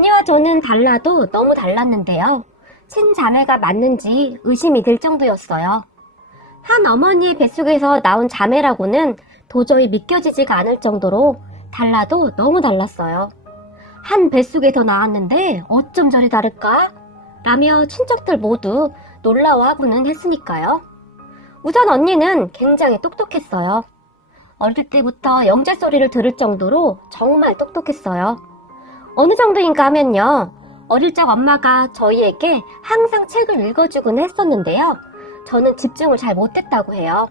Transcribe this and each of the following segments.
언니와 저는 달라도 너무 달랐는데요. 친자매가 맞는지 의심이 들 정도였어요. 한 어머니의 뱃속에서 나온 자매라고는 도저히 믿겨지지가 않을 정도로 달라도 너무 달랐어요. 한 뱃속에서 나왔는데 어쩜 저리 다를까? 라며 친척들 모두 놀라워하고는 했으니까요. 우선 언니는 굉장히 똑똑했어요. 어릴 때부터 영재 소리를 들을 정도로 정말 똑똑했어요. 어느 정도인가 하면요. 어릴 적 엄마가 저희에게 항상 책을 읽어주곤 했었는데요. 저는 집중을 잘 못했다고 해요.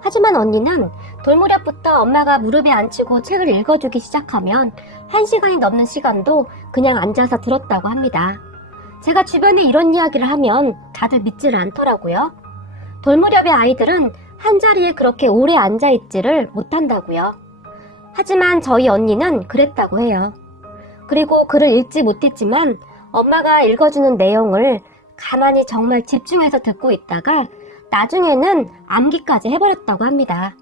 하지만 언니는 돌무렵부터 엄마가 무릎에 앉히고 책을 읽어주기 시작하면 1시간이 넘는 시간도 그냥 앉아서 들었다고 합니다. 제가 주변에 이런 이야기를 하면 다들 믿지를 않더라고요. 돌무렵의 아이들은 한자리에 그렇게 오래 앉아있지를 못한다고요. 하지만 저희 언니는 그랬다고 해요. 그리고 글을 읽지 못했지만 엄마가 읽어주는 내용을 가만히 정말 집중해서 듣고 있다가 나중에는 암기까지 해버렸다고 합니다.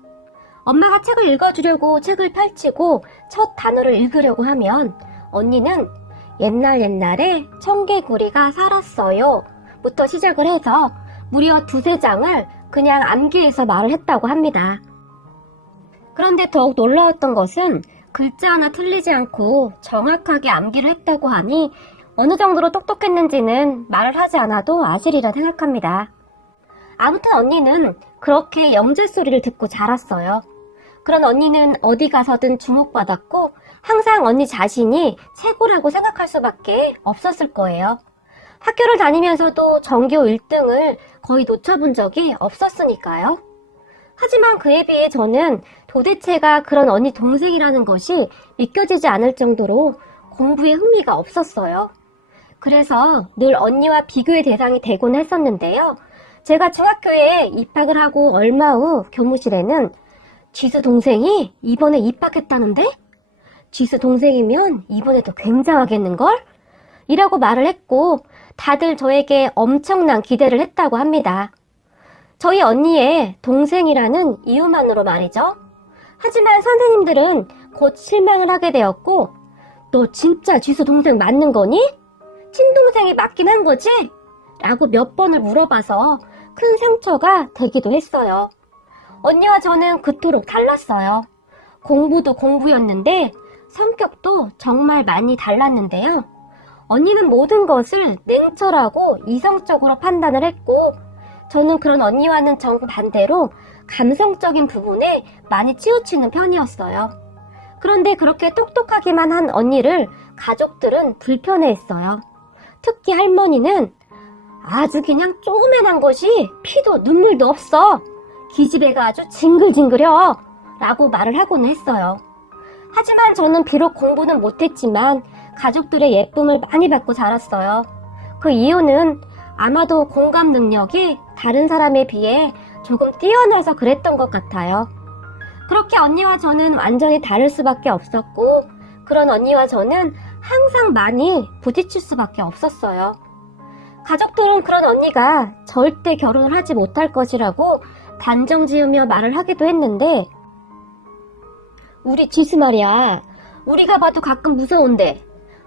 엄마가 책을 읽어주려고 책을 펼치고 첫 단어를 읽으려고 하면 언니는 옛날에 청개구리가 살았어요 부터 시작을 해서 무려 2-3장을 그냥 암기해서 말을 했다고 합니다. 그런데 더욱 놀라웠던 것은 글자 하나 틀리지 않고 정확하게 암기를 했다고 하니 어느 정도로 똑똑했는지는 말을 하지 않아도 아시리라 생각합니다. 아무튼 언니는 그렇게 영재 소리를 듣고 자랐어요. 그런 언니는 어디 가서든 주목받았고 항상 언니 자신이 최고라고 생각할 수밖에 없었을 거예요. 학교를 다니면서도 전교 1등을 거의 놓쳐본 적이 없었으니까요. 하지만 그에 비해 저는 도대체가 그런 언니 동생이라는 것이 믿겨지지 않을 정도로 공부에 흥미가 없었어요. 그래서 늘 언니와 비교의 대상이 되곤 했었는데요. 제가 중학교에 입학을 하고 얼마 후 교무실에는 지수 동생이 이번에 입학했다는데? 지수 동생이면 이번에도 굉장하겠는걸? 이라고 말을 했고 다들 저에게 엄청난 기대를 했다고 합니다. 저희 언니의 동생이라는 이유만으로 말이죠. 하지만 선생님들은 곧 실망을 하게 되었고 너 진짜 지수 동생 맞는 거니? 친동생이 맞긴 한 거지? 라고 몇 번을 물어봐서 큰 상처가 되기도 했어요. 언니와 저는 그토록 달랐어요. 공부도 공부였는데 성격도 정말 많이 달랐는데요. 언니는 모든 것을 냉철하고 이성적으로 판단을 했고 저는 그런 언니와는 정반대로 감성적인 부분에 많이 치우치는 편이었어요. 그런데 그렇게 똑똑하기만 한 언니를 가족들은 불편해했어요. 특히 할머니는 아주 그냥 쪼그맨한 것이 피도 눈물도 없어. 기집애가 아주 징글징글혀 라고 말을 하고는 했어요. 하지만 저는 비록 공부는 못했지만 가족들의 예쁨을 많이 받고 자랐어요. 그 이유는 아마도 공감 능력이 다른 사람에 비해 조금 뛰어나서 그랬던 것 같아요. 그렇게 언니와 저는 완전히 다를 수밖에 없었고 그런 언니와 저는 항상 많이 부딪힐 수밖에 없었어요. 가족들은 그런 언니가 절대 결혼을 하지 못할 것이라고 단정 지으며 말을 하기도 했는데 우리 지수 말이야. 우리가 봐도 가끔 무서운데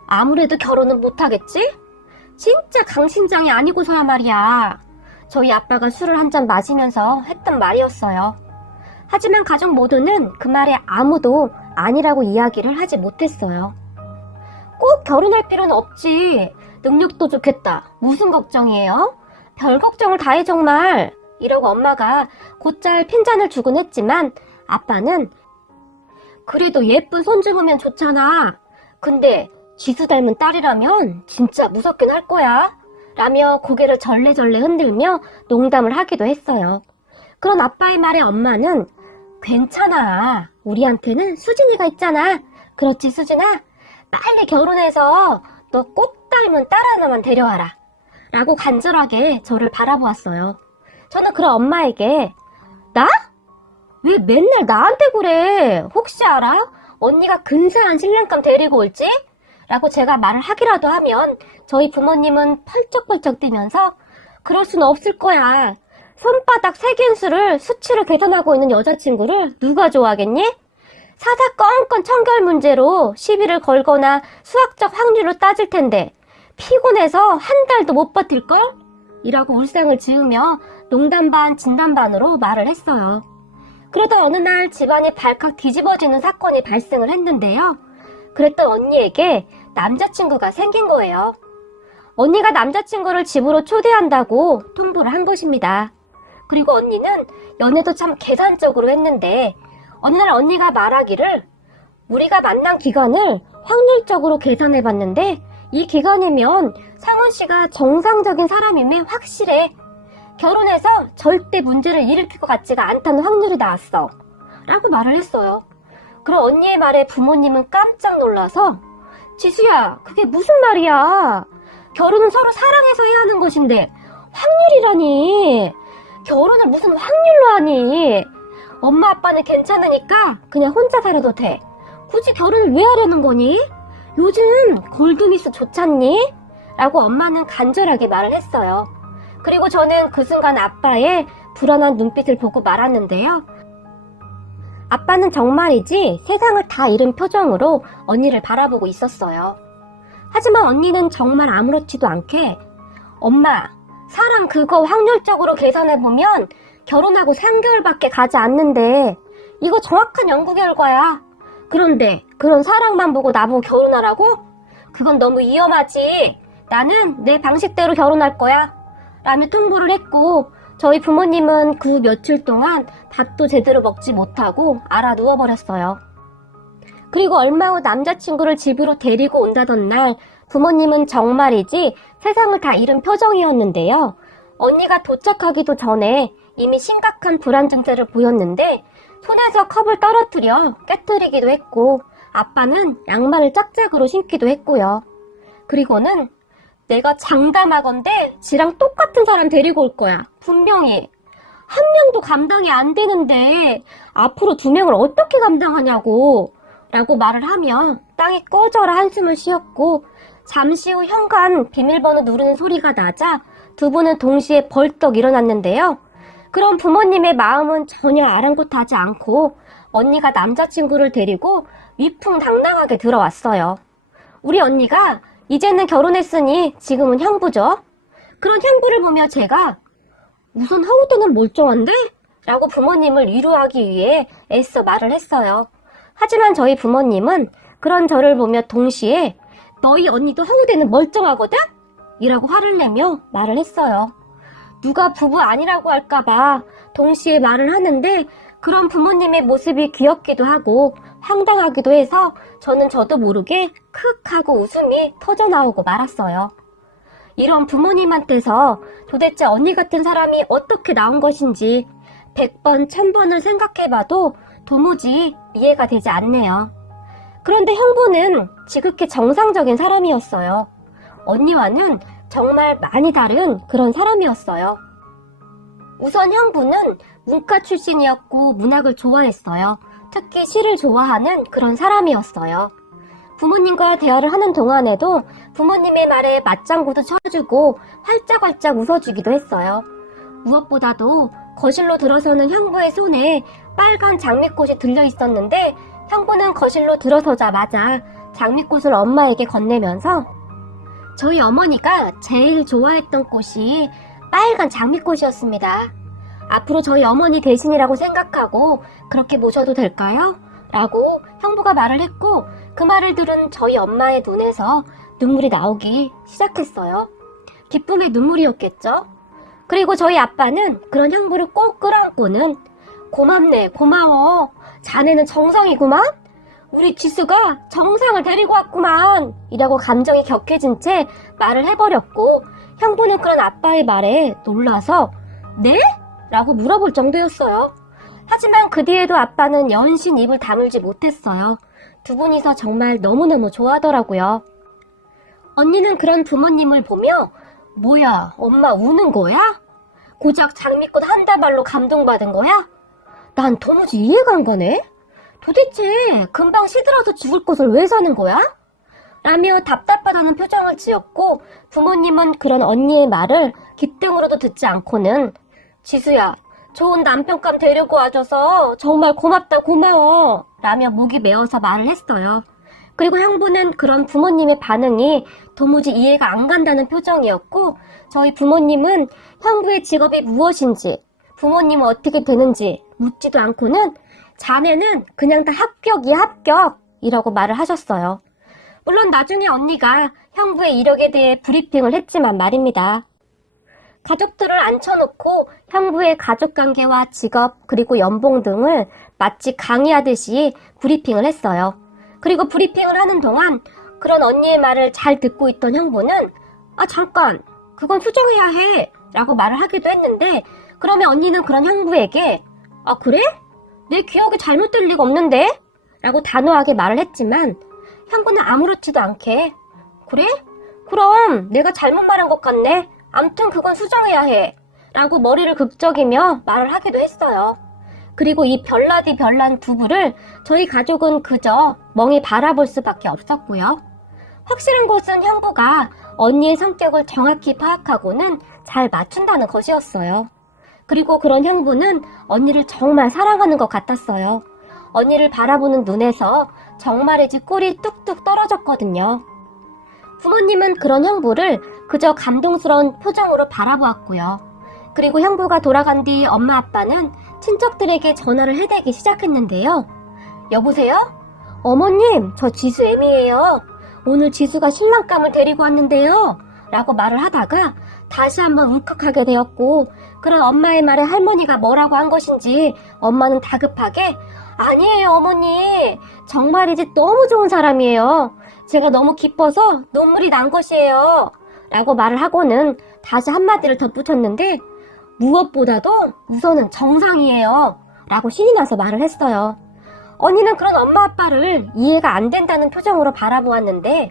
아무래도 결혼은 못하겠지? 진짜 강심장이 아니고서야 말이야. 저희 아빠가 술을 한 잔 마시면서 했던 말이었어요. 하지만 가족 모두는 그 말에 아무도 아니라고 이야기를 하지 못했어요. 꼭 결혼할 필요는 없지. 능력도 좋겠다. 무슨 걱정이에요? 별 걱정을 다 해 정말. 이러고 엄마가 곧잘 핀잔을 주곤 했지만 아빠는 그래도 예쁜 손주면 좋잖아. 근데 지수 닮은 딸이라면 진짜 무섭긴 할 거야. 라며 고개를 절레절레 흔들며 농담을 하기도 했어요. 그런 아빠의 말에 엄마는 괜찮아. 우리한테는 수진이가 있잖아. 그렇지 수진아? 빨리 결혼해서 너 꽃 닮은 딸 하나만 데려와라. 라고 간절하게 저를 바라보았어요. 저는 그런 엄마에게 나? 왜 맨날 나한테 그래? 혹시 알아? 언니가 근사한 신랑감 데리고 올지? 라고 제가 말을 하기라도 하면 저희 부모님은 펄쩍펄쩍 뛰면서 그럴 수는 없을 거야. 손바닥 3개수를 수치로 계산하고 있는 여자친구를 누가 좋아하겠니? 사사건건 청결 문제로 시비를 걸거나 수학적 확률로 따질 텐데 피곤해서 한 달도 못 버틸걸? 이라고 울상을 지으며 농담 반 진담 반으로 말을 했어요. 그러다 어느 날 집안이 발칵 뒤집어지는 사건이 발생을 했는데요. 그랬던 언니에게 남자친구가 생긴 거예요. 언니가 남자친구를 집으로 초대한다고 통보를 한 것입니다. 그리고 언니는 연애도 참 계산적으로 했는데 어느 날 언니가 말하기를 우리가 만난 기간을 확률적으로 계산해봤는데 이 기간이면 상훈 씨가 정상적인 사람임에 확실해. 결혼해서 절대 문제를 일으킬 것 같지가 않다는 확률이 나왔어. 라고 말을 했어요. 그럼 언니의 말에 부모님은 깜짝 놀라서 지수야, 그게 무슨 말이야? 결혼은 서로 사랑해서 해야 하는 것인데 확률이라니. 결혼을 무슨 확률로 하니? 엄마 아빠는 괜찮으니까 그냥 혼자 살아도 돼. 굳이 결혼을 왜 하려는 거니? 요즘 골드미스 좋잖니? 라고 엄마는 간절하게 말을 했어요. 그리고 저는 그 순간 아빠의 불안한 눈빛을 보고 말았는데요. 아빠는 정말이지 세상을 다 잃은 표정으로 언니를 바라보고 있었어요. 하지만 언니는 정말 아무렇지도 않게 엄마, 사람 그거 확률적으로 계산해보면 결혼하고 3개월밖에 가지 않는데 이거 정확한 연구 결과야. 그런데 그런 사랑만 보고 나보고 결혼하라고? 그건 너무 위험하지. 나는 내 방식대로 결혼할 거야. 라며 통보를 했고 저희 부모님은 그 며칠 동안 밥도 제대로 먹지 못하고 알아 누워버렸어요. 그리고 얼마 후 남자친구를 집으로 데리고 온다던 날 부모님은 정말이지 세상을 다 잃은 표정이었는데요. 언니가 도착하기도 전에 이미 심각한 불안 증세를 보였는데 손에서 컵을 떨어뜨려 깨뜨리기도 했고 아빠는 양말을 짝짝으로 신기도 했고요. 그리고는 내가 장담하건대 지랑 똑같은 사람 데리고 올 거야. 분명히. 한 명도 감당이 안 되는데 앞으로 2명을 어떻게 감당하냐고 라고 말을 하며 땅이 꺼져라 한숨을 쉬었고 잠시 후 현관 비밀번호 누르는 소리가 나자 두 분은 동시에 벌떡 일어났는데요. 그럼 부모님의 마음은 전혀 아랑곳하지 않고 언니가 남자친구를 데리고 위풍당당하게 들어왔어요. 우리 언니가 이제는 결혼했으니 지금은 형부죠. 그런 형부를 보며 제가 우선 허우대는 멀쩡한데? 라고 부모님을 위로하기 위해 애써 말을 했어요. 하지만 저희 부모님은 그런 저를 보며 동시에 너희 언니도 허우대는 멀쩡하거든? 이라고 화를 내며 말을 했어요. 누가 부부 아니라고 할까봐 동시에 말을 하는데 그런 부모님의 모습이 귀엽기도 하고 황당하기도 해서 저는 저도 모르게 크 하고 웃음이 터져나오고 말았어요. 이런 부모님한테서 도대체 언니 같은 사람이 어떻게 나온 것인지 100번, 1000번을 생각해봐도 도무지 이해가 되지 않네요. 그런데 형부는 지극히 정상적인 사람이었어요. 언니와는 정말 많이 다른 그런 사람이었어요. 우선 형부는 문과 출신이었고 문학을 좋아했어요. 특히 시를 좋아하는 그런 사람이었어요. 부모님과 대화를 하는 동안에도 부모님의 말에 맞장구도 쳐주고 활짝활짝 웃어주기도 했어요. 무엇보다도 거실로 들어서는 형부의 손에 빨간 장미꽃이 들려 있었는데 형부는 거실로 들어서자마자 장미꽃을 엄마에게 건네면서 저희 어머니가 제일 좋아했던 꽃이 빨간 장미꽃이었습니다. 앞으로 저희 어머니 대신이라고 생각하고 그렇게 모셔도 될까요? 라고 형부가 말을 했고 그 말을 들은 저희 엄마의 눈에서 눈물이 나오기 시작했어요. 기쁨의 눈물이었겠죠. 그리고 저희 아빠는 그런 형부를 꼭 끌어안고는 고맙네, 고마워. 자네는 정상이구만. 우리 지수가 정상을 데리고 왔구만. 이라고 감정이 격해진 채 말을 해버렸고 형부는 그런 아빠의 말에 놀라서 네? 라고 물어볼 정도였어요. 하지만 그 뒤에도 아빠는 연신 입을 다물지 못했어요. 두 분이서 정말 너무너무 좋아하더라고요. 언니는 그런 부모님을 보며 뭐야, 엄마 우는 거야? 고작 장미꽃 한 다발로 감동받은 거야? 난 도무지 이해가 안 가네? 도대체 금방 시들어서 죽을 것을 왜 사는 거야? 라며 답답하다는 표정을 지었고 부모님은 그런 언니의 말을 귓등으로도 듣지 않고는 지수야, 좋은 남편감 데리고 와줘서 정말 고맙다 고마워 라며 목이 메어서 말을 했어요. 그리고 형부는 그런 부모님의 반응이 도무지 이해가 안 간다는 표정이었고 저희 부모님은 형부의 직업이 무엇인지 부모님은 어떻게 되는지 묻지도 않고는 자네는 그냥 다 합격이야 합격이라고 말을 하셨어요. 물론 나중에 언니가 형부의 이력에 대해 브리핑을 했지만 말입니다. 가족들을 앉혀놓고 형부의 가족관계와 직업 그리고 연봉 등을 마치 강의하듯이 브리핑을 했어요. 그리고 브리핑을 하는 동안 그런 언니의 말을 잘 듣고 있던 형부는 잠깐 그건 수정해야 해 라고 말을 하기도 했는데 그러면 언니는 그런 형부에게 그래? 내 기억이 잘못될 리가 없는데? 라고 단호하게 말을 했지만 형부는 아무렇지도 않게 그래? 그럼 내가 잘못 말한 것 같네. 암튼 그건 수정해야 해 라고 머리를 극적이며 말을 하기도 했어요. 그리고 이 별나디 별난 부부를 저희 가족은 그저 멍이 바라볼 수밖에 없었고요. 확실한 것은 형부가 언니의 성격을 정확히 파악하고는 잘 맞춘다는 것이었어요. 그리고 그런 형부는 언니를 정말 사랑하는 것 같았어요. 언니를 바라보는 눈에서 정말이지 꿀이 뚝뚝 떨어졌거든요. 부모님은 그런 형부를 그저 감동스러운 표정으로 바라보았고요. 그리고 형부가 돌아간 뒤 엄마 아빠는 친척들에게 전화를 해대기 시작했는데요. 여보세요? 어머님, 저 지수 애미예요. 오늘 지수가 신랑감을 데리고 왔는데요. 라고 말을 하다가 다시 한번 울컥하게 되었고 그런 엄마의 말에 할머니가 뭐라고 한 것인지 엄마는 다급하게 아니에요 어머니. 정말이지 너무 좋은 사람이에요. 제가 너무 기뻐서 눈물이 난 것이에요. 라고 말을 하고는 다시 한마디를 덧붙였는데 무엇보다도 우선은 정상이에요. 라고 신이 나서 말을 했어요. 언니는 그런 엄마 아빠를 이해가 안 된다는 표정으로 바라보았는데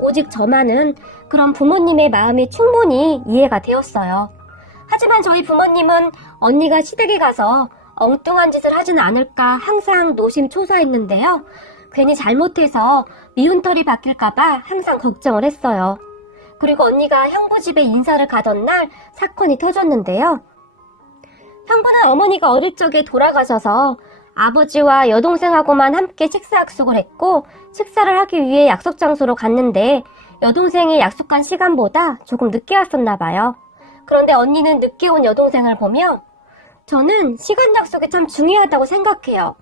오직 저만은 그런 부모님의 마음이 충분히 이해가 되었어요. 하지만 저희 부모님은 언니가 시댁에 가서 엉뚱한 짓을 하지는 않을까 항상 노심초사했는데요. 괜히 잘못해서 미운 털이 박힐까봐 항상 걱정을 했어요. 그리고 언니가 형부 집에 인사를 가던 날 사건이 터졌는데요. 형부는 어머니가 어릴 적에 돌아가셔서 아버지와 여동생하고만 함께 식사 약속을 했고 식사를 하기 위해 약속 장소로 갔는데 여동생이 약속한 시간보다 조금 늦게 왔었나 봐요. 그런데 언니는 늦게 온 여동생을 보며 저는 시간 약속이 참 중요하다고 생각해요.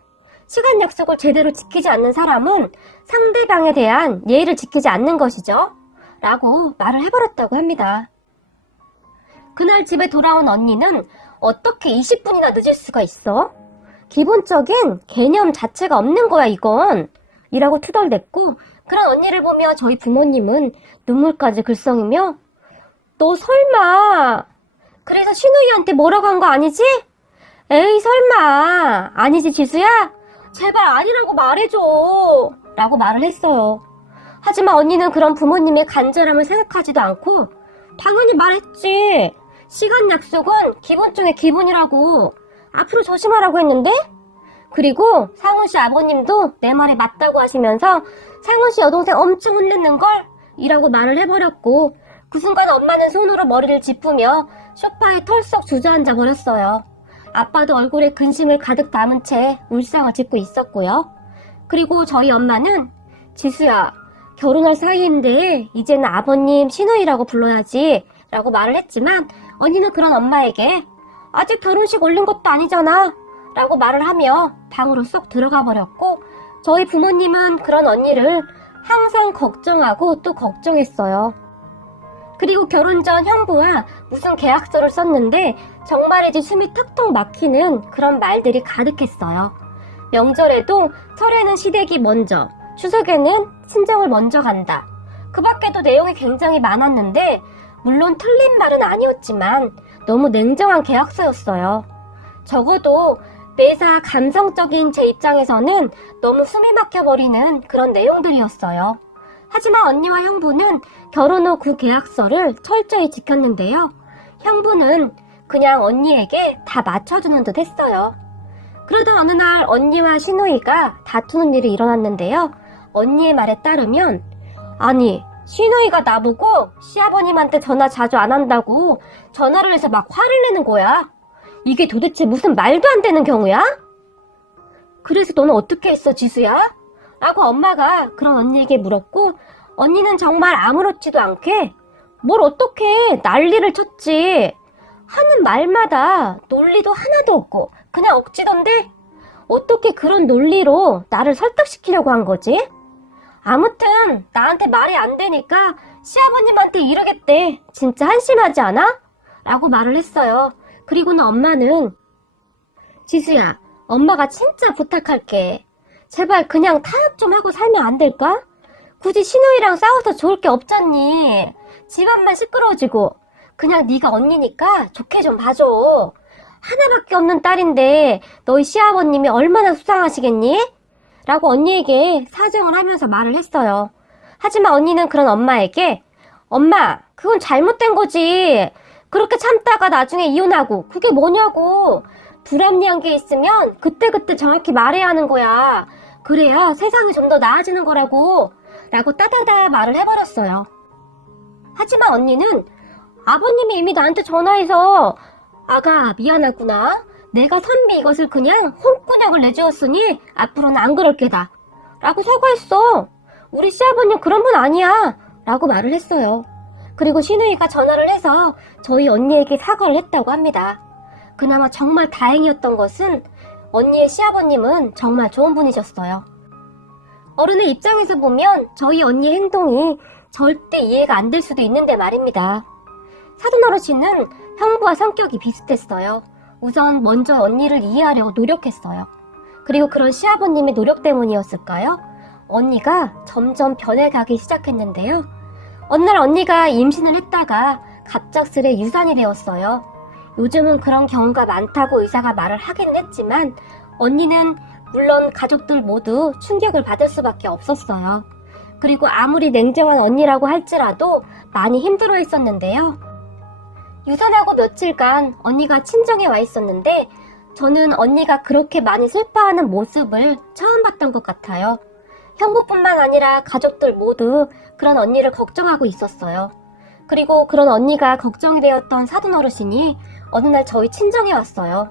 시간 약속을 제대로 지키지 않는 사람은 상대방에 대한 예의를 지키지 않는 것이죠. 라고 말을 해버렸다고 합니다. 그날 집에 돌아온 언니는 어떻게 20분이나 늦을 수가 있어? 기본적인 개념 자체가 없는 거야 이건. 이라고 투덜댔고 그런 언니를 보며 저희 부모님은 눈물까지 글썽이며 너 설마 그래서 신우이한테 뭐라고 한 거 아니지? 에이 설마 아니지 지수야? 제발 아니라고 말해줘 라고 말을 했어요. 하지만 언니는 그런 부모님의 간절함을 생각하지도 않고 당연히 말했지. 시간 약속은 기본 중에 기본이라고. 앞으로 조심하라고 했는데? 그리고 상훈씨 아버님도 내 말에 맞다고 하시면서 상훈씨 여동생 엄청 혼냈는걸? 이라고 말을 해버렸고 그 순간 엄마는 손으로 머리를 짚으며 소파에 털썩 주저앉아 버렸어요. 아빠도 얼굴에 근심을 가득 담은 채 울상을 짓고 있었고요. 그리고 저희 엄마는 지수야 결혼할 사이인데 이제는 아버님 신우이라고 불러야지 라고 말을 했지만 언니는 그런 엄마에게 아직 결혼식 올린 것도 아니잖아 라고 말을 하며 방으로 쏙 들어가 버렸고 저희 부모님은 그런 언니를 항상 걱정하고 또 걱정했어요. 그리고 결혼 전 형부와 무슨 계약서를 썼는데 정말이지 숨이 턱턱 막히는 그런 말들이 가득했어요. 명절에도 설에는 시댁이 먼저, 추석에는 친정을 먼저 간다. 그 밖에도 내용이 굉장히 많았는데 물론 틀린 말은 아니었지만 너무 냉정한 계약서였어요. 적어도 매사 감성적인 제 입장에서는 너무 숨이 막혀버리는 그런 내용들이었어요. 하지만 언니와 형부는 결혼 후 그 계약서를 철저히 지켰는데요. 형부는 그냥 언니에게 다 맞춰주는 듯 했어요. 그러던 어느 날 언니와 신우이가 다투는 일이 일어났는데요. 언니의 말에 따르면 아니 신우이가 나보고 시아버님한테 전화 자주 안 한다고 전화를 해서 막 화를 내는 거야. 이게 도대체 무슨 말도 안 되는 경우야? 그래서 너는 어떻게 했어, 지수야? 라고 엄마가 그런 언니에게 물었고, 언니는 정말 아무렇지도 않게 뭘 어떻게 난리를 쳤지. 하는 말마다 논리도 하나도 없고 그냥 억지던데 어떻게 그런 논리로 나를 설득시키려고 한 거지? 아무튼 나한테 말이 안 되니까 시아버님한테 이러겠대. 진짜 한심하지 않아? 라고 말을 했어요. 그리고는 엄마는 지수야, 엄마가 진짜 부탁할게. 제발 그냥 타협 좀 하고 살면 안 될까? 굳이 신우이랑 싸워서 좋을 게 없잖니. 집안만 시끄러워지고. 그냥 네가 언니니까 좋게 좀 봐줘. 하나밖에 없는 딸인데 너희 시아버님이 얼마나 속상하시겠니? 라고 언니에게 사정을 하면서 말을 했어요. 하지만 언니는 그런 엄마에게 엄마, 그건 잘못된 거지. 그렇게 참다가 나중에 이혼하고 그게 뭐냐고. 불합리한 게 있으면 그때그때 정확히 말해야 하는 거야. 그래야 세상이 좀 더 나아지는 거라고. 라고 따다다 말을 해버렸어요. 하지만 언니는 아버님이 이미 나한테 전화해서 아가 미안하구나. 내가 선비 이것을 그냥 홍군역을 내주었으니 앞으로는 안 그럴 게다. 라고 사과했어. 우리 시아버님 그런 분 아니야. 라고 말을 했어요. 그리고 신우이가 전화를 해서 저희 언니에게 사과를 했다고 합니다. 그나마 정말 다행이었던 것은 언니의 시아버님은 정말 좋은 분이셨어요. 어른의 입장에서 보면 저희 언니의 행동이 절대 이해가 안 될 수도 있는데 말입니다. 사돈 어르신은 형부와 성격이 비슷했어요. 우선 먼저 언니를 이해하려고 노력했어요. 그리고 그런 시아버님의 노력 때문이었을까요? 언니가 점점 변해가기 시작했는데요. 어느 날 언니가 임신을 했다가 갑작스레 유산이 되었어요. 요즘은 그런 경우가 많다고 의사가 말을 하긴 했지만 언니는 물론 가족들 모두 충격을 받을 수밖에 없었어요. 그리고 아무리 냉정한 언니라고 할지라도 많이 힘들어 했었는데요. 유산하고 며칠간 언니가 친정에 와 있었는데 저는 언니가 그렇게 많이 슬퍼하는 모습을 처음 봤던 것 같아요. 형부뿐만 아니라 가족들 모두 그런 언니를 걱정하고 있었어요. 그리고 그런 언니가 걱정이 되었던 사돈 어르신이 어느 날 저희 친정에 왔어요.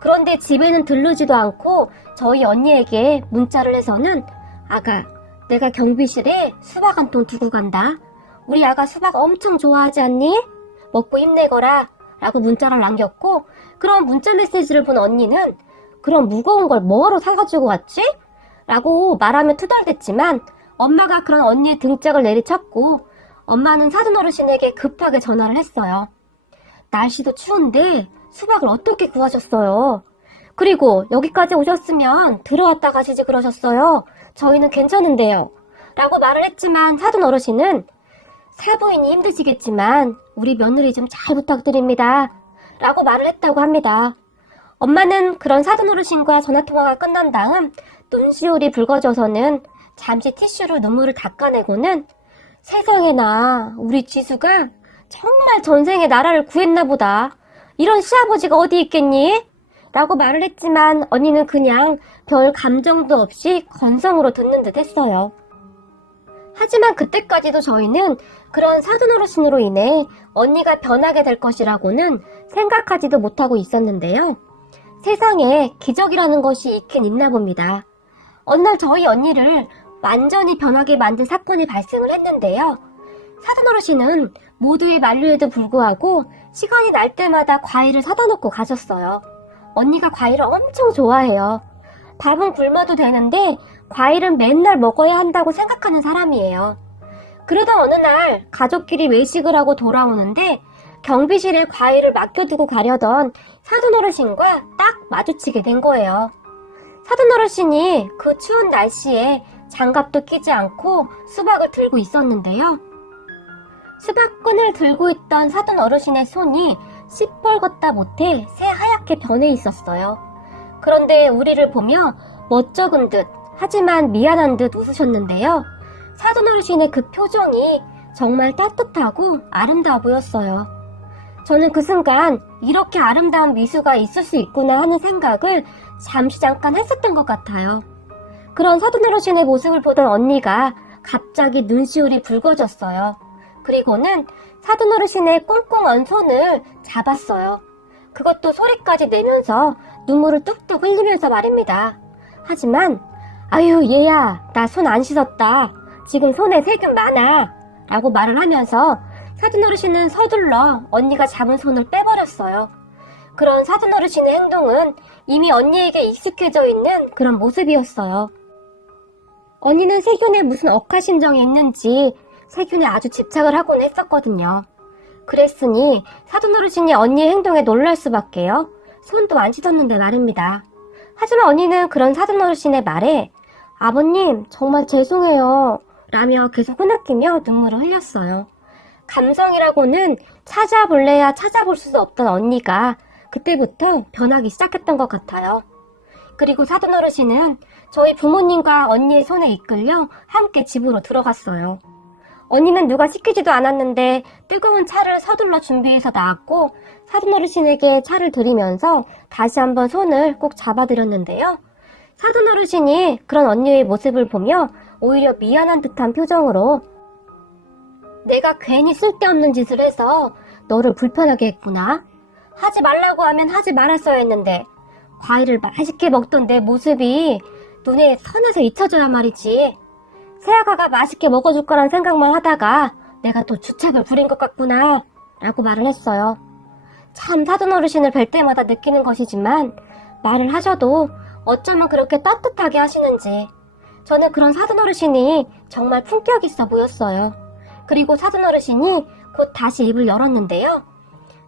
그런데 집에는 들르지도 않고 저희 언니에게 문자를 해서는 아가, 내가 경비실에 수박 한 통 두고 간다. 우리 아가 수박 엄청 좋아하지 않니? 먹고 힘내거라 라고 문자를 남겼고 그런 문자 메시지를 본 언니는 그런 무거운 걸 뭐하러 사가지고 왔지? 라고 말하며 투덜댔지만 엄마가 그런 언니의 등짝을 내리쳤고 엄마는 사돈 어르신에게 급하게 전화를 했어요. 날씨도 추운데 수박을 어떻게 구하셨어요? 그리고 여기까지 오셨으면 들어왔다 가시지 그러셨어요. 저희는 괜찮은데요. 라고 말을 했지만 사돈 어르신은 사부인이 힘드시겠지만 우리 며느리 좀 잘 부탁드립니다. 라고 말을 했다고 합니다. 엄마는 그런 사돈 어르신과 전화통화가 끝난 다음 눈시울이 붉어져서는 잠시 티슈로 눈물을 닦아내고는 세상에나 우리 지수가 정말 전생에 나라를 구했나 보다. 이런 시아버지가 어디 있겠니? 라고 말을 했지만 언니는 그냥 별 감정도 없이 건성으로 듣는 듯 했어요. 하지만 그때까지도 저희는 그런 사돈 어르신으로 인해 언니가 변하게 될 것이라고는 생각하지도 못하고 있었는데요. 세상에 기적이라는 것이 있긴 있나 봅니다. 어느 날 저희 언니를 완전히 변하게 만든 사건이 발생을 했는데요. 사돈 어르신은 모두의 만류에도 불구하고 시간이 날 때마다 과일을 사다 놓고 가셨어요. 언니가 과일을 엄청 좋아해요. 밥은 굶어도 되는데 과일은 맨날 먹어야 한다고 생각하는 사람이에요. 그러던 어느 날 가족끼리 외식을 하고 돌아오는데 경비실에 과일을 맡겨두고 가려던 사돈 어르신과 딱 마주치게 된 거예요. 사돈 어르신이 그 추운 날씨에 장갑도 끼지 않고 수박을 들고 있었는데요. 수박끈을 들고 있던 사돈 어르신의 손이 시뻘겋다 못해 새하얗게 변해 있었어요. 그런데 우리를 보며 멋쩍은 듯 하지만 미안한 듯 웃으셨는데요. 사돈 어르신의 그 표정이 정말 따뜻하고 아름다워 보였어요. 저는 그 순간 이렇게 아름다운 미소가 있을 수 있구나 하는 생각을 잠깐 했었던 것 같아요. 그런 사돈 어르신의 모습을 보던 언니가 갑자기 눈시울이 붉어졌어요. 그리고는 사돈 어르신의 꽁꽁 언 손을 잡았어요. 그것도 소리까지 내면서 눈물을 뚝뚝 흘리면서 말입니다. 하지만 아유 얘야 나 손 안 씻었다. 지금 손에 세균 많아. 라고 말을 하면서 사돈어르신은 서둘러 언니가 잡은 손을 빼버렸어요. 그런 사돈어르신의 행동은 이미 언니에게 익숙해져 있는 그런 모습이었어요. 언니는 세균에 무슨 억하심정이 있는지 세균에 아주 집착을 하곤 했었거든요. 그랬으니 사돈어르신이 언니의 행동에 놀랄 수밖에요. 손도 안 씻었는데 말입니다. 하지만 언니는 그런 사돈어르신의 말에 아버님 정말 죄송해요 라며 계속 흐느끼며 눈물을 흘렸어요. 감성이라고는 찾아볼래야 찾아볼 수도 없던 언니가 그때부터 변하기 시작했던 것 같아요. 그리고 사돈어르신은 저희 부모님과 언니의 손에 이끌려 함께 집으로 들어갔어요. 언니는 누가 시키지도 않았는데 뜨거운 차를 서둘러 준비해서 나왔고 사돈어르신에게 차를 드리면서 다시 한번 손을 꼭 잡아드렸는데요. 사돈어르신이 그런 언니의 모습을 보며 오히려 미안한 듯한 표정으로 내가 괜히 쓸데없는 짓을 해서 너를 불편하게 했구나. 하지 말라고 하면 하지 말았어야 했는데 과일을 맛있게 먹던 내 모습이 눈에 선해서 잊혀져야 말이지. 세아가가 맛있게 먹어줄 거란 생각만 하다가 내가 또 주책을 부린 것 같구나 라고 말을 했어요. 참 사돈어르신을 뵐 때마다 느끼는 것이지만 말을 하셔도 어쩌면 그렇게 따뜻하게 하시는지 저는 그런 사돈어르신이 정말 품격 있어 보였어요. 그리고 사돈어르신이 곧 다시 입을 열었는데요.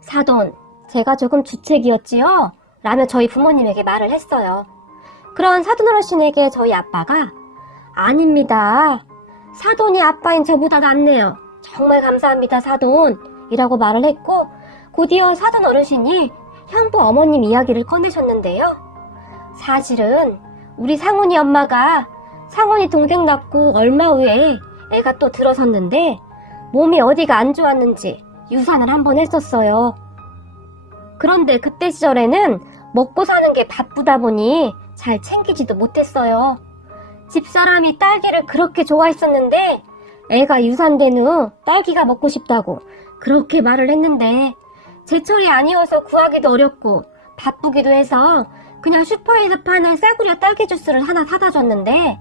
사돈, 제가 조금 주책이었지요? 라며 저희 부모님에게 말을 했어요. 그런 사돈어르신에게 저희 아빠가 아닙니다. 사돈이 아빠인 저보다 낫네요. 정말 감사합니다 사돈 이라고 말을 했고 곧이어 사돈어르신이 형부 어머님 이야기를 꺼내셨는데요. 사실은 우리 상훈이 엄마가 상훈이 동생 낳고 얼마 후에 애가 또 들어섰는데 몸이 어디가 안 좋았는지 유산을 한번 했었어요. 그런데 그때 시절에는 먹고 사는 게 바쁘다 보니 잘 챙기지도 못했어요. 집사람이 딸기를 그렇게 좋아했었는데 애가 유산된 후 딸기가 먹고 싶다고 그렇게 말을 했는데 제철이 아니어서 구하기도 어렵고 바쁘기도 해서 그냥 슈퍼에서 파는 싸구려 딸기 주스를 하나 사다 줬는데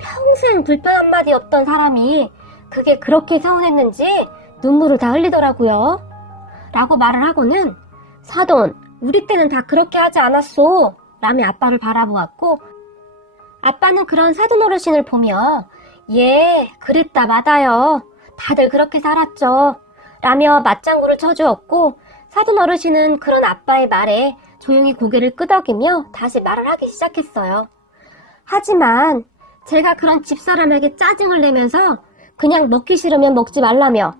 평생 불편 한마디 없던 사람이 그게 그렇게 서운했는지 눈물을 다 흘리더라고요. 라고 말을 하고는 사돈, 우리 때는 다 그렇게 하지 않았소 라며 아빠를 바라보았고 아빠는 그런 사돈어르신을 보며 예, 그랬다 마다요. 다들 그렇게 살았죠. 라며 맞장구를 쳐주었고 사돈어르신은 그런 아빠의 말에 조용히 고개를 끄덕이며 다시 말을 하기 시작했어요. 하지만 제가 그런 집사람에게 짜증을 내면서 그냥 먹기 싫으면 먹지 말라며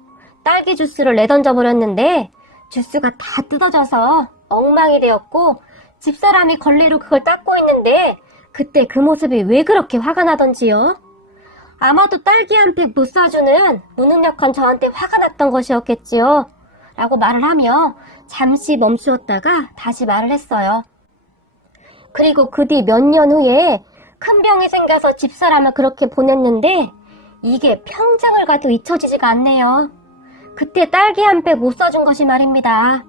딸기 주스를 내던져 버렸는데 주스가 다 뜯어져서 엉망이 되었고 집사람이 걸레로 그걸 닦고 있는데 그때 그 모습이 왜 그렇게 화가 나던지요? 아마도 딸기 한 팩 못 사주는 무능력한 저한테 화가 났던 것이었겠지요. 라고 말을 하며 잠시 멈추었다가 다시 말을 했어요. 그리고 그 뒤 몇 년 후에 큰 병이 생겨서 집사람을 그렇게 보냈는데 이게 평생을 가도 잊혀지지가 않네요. 그때 딸기 한 팩 못 사준 것이 말입니다.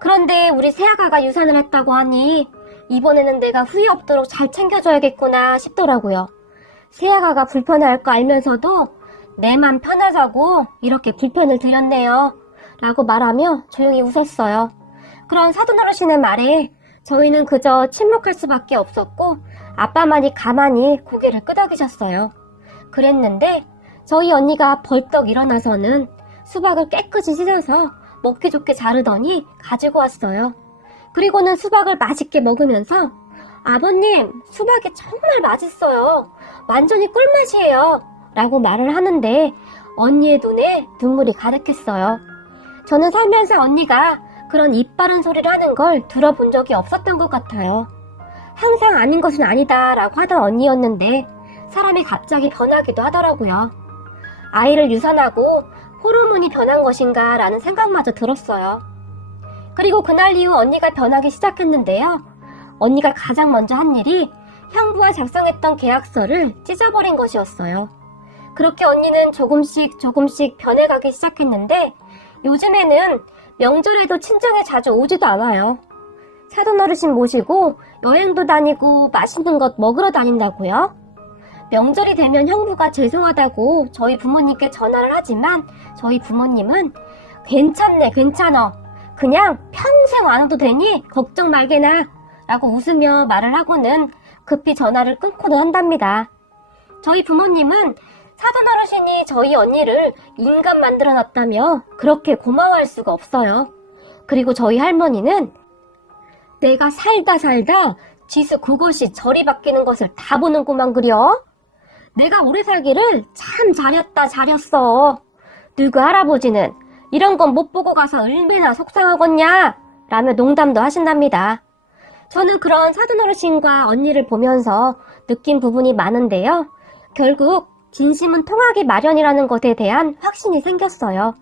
그런데 우리 새아가가 유산을 했다고 하니 이번에는 내가 후회 없도록 잘 챙겨줘야겠구나 싶더라고요. 새아가가 불편해할 거 알면서도 내 맘 편하자고 이렇게 불편을 드렸네요. 라고 말하며 조용히 웃었어요. 그런 사돈어르신의 말에 저희는 그저 침묵할 수밖에 없었고 아빠만이 가만히 고개를 끄덕이셨어요. 그랬는데 저희 언니가 벌떡 일어나서는 수박을 깨끗이 씻어서 먹기 좋게 자르더니 가지고 왔어요. 그리고는 수박을 맛있게 먹으면서 아버님, 수박이 정말 맛있어요. 완전히 꿀맛이에요. 라고 말을 하는데 언니의 눈에 눈물이 가득했어요. 저는 살면서 언니가 그런 입 바른 소리를 하는 걸 들어본 적이 없었던 것 같아요. 항상 아닌 것은 아니다 라고 하던 언니였는데 사람이 갑자기 변하기도 하더라고요. 아이를 유산하고 호르몬이 변한 것인가 라는 생각마저 들었어요. 그리고 그날 이후 언니가 변하기 시작했는데요. 언니가 가장 먼저 한 일이 형부와 작성했던 계약서를 찢어버린 것이었어요. 그렇게 언니는 조금씩 변해가기 시작했는데 요즘에는 명절에도 친정에 자주 오지도 않아요. 사돈 어르신 모시고 여행도 다니고 맛있는 것 먹으러 다닌다고요? 명절이 되면 형부가 죄송하다고 저희 부모님께 전화를 하지만 저희 부모님은 괜찮네, 괜찮아. 그냥 평생 안 와도 되니 걱정 말게나 라고 웃으며 말을 하고는 급히 전화를 끊고는 한답니다. 저희 부모님은 사돈 어르신이 저희 언니를 인간 만들어 놨다며 그렇게 고마워할 수가 없어요. 그리고 저희 할머니는 내가 살다 지수 그것이 저리 바뀌는 것을 다 보는구만 그려. 내가 오래 살기를 참 잘했어. 누구 할아버지는 이런 건 못 보고 가서 얼마나 속상하겠냐 라며 농담도 하신답니다. 저는 그런 사돈 어르신과 언니를 보면서 느낀 부분이 많은데요. 결국 진심은 통하기 마련이라는 것에 대한 확신이 생겼어요.